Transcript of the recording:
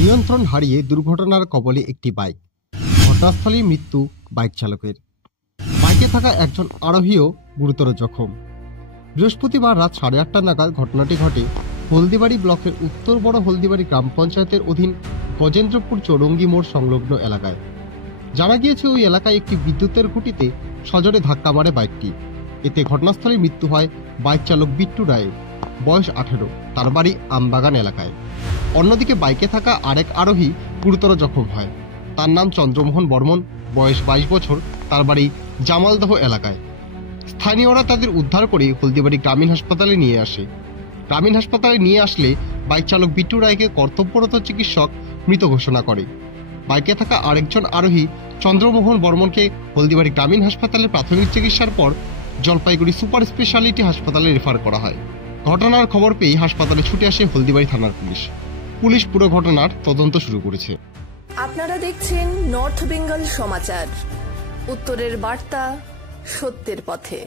নিয়ন্ত্রণ হারিয়ে দুর্ঘটনার কবলে একটি বাইক, ঘটনাস্থলেই মৃত্যু বাইক চালকের। বাইকে থাকা একজন আরোহীও গুরুতর জখম। বৃহস্পতিবার রাত 8:30 নাগাদ ঘটনাটি ঘটে হলদিবাড়ি ব্লকের উত্তর বড় হলদিবাড়ি গ্রাম পঞ্চায়েতের অধীন গজেন্দ্রপুর চৌরঙ্গি মোড় সংলগ্ন এলাকায়। জানা গিয়েছে, ওই এলাকায় একটি বিদ্যুতের খুঁটিতে সজোরে ধাক্কা মারে বাইকটি। এতে ঘটনাস্থলে মৃত্যু হয় বাইক চালক বিট্টু রায়ের, বয়স 18, তার বাড়ি আমবাগান এলাকায়। অন্যদিকে বাইকে থাকা আরেক আরোহী গুরুতর জখম হয়। তার নাম চন্দ্রমোহন বর্মন, বয়স 22 বছর, তার বাড়ি জামালদহ এলাকায়। স্থানীয়রা তাদের উদ্ধার করে হলদিবাড়ি গ্রামীণ হাসপাতালে নিয়ে আসে। গ্রামীণ হাসপাতালে নিয়ে আসলে বাইক চালক বিট্টু রায়কে কর্তব্যরত চিকিৎসক মৃত ঘোষণা করে। বাইকে থাকা আরেকজন আরোহী চন্দ্রমোহন বর্মনকে হলদিবাড়ি গ্রামীণ হাসপাতালে প্রাথমিক চিকিৎসার পর জলপাইগুড়ি সুপার স্পেশালিটি হাসপাতালে রেফার করা হয়। ঘটনার খবর পেয়ে হাসপাতালে ছুটে আসে হলদিবাড়ি থানার পুলিশ পুরো ঘটনার তদন্ত শুরু করেছে। আপনারা দেখছেন নর্থ বেঙ্গল সমাচার, উত্তরের বার্তা, সত্যের পথে।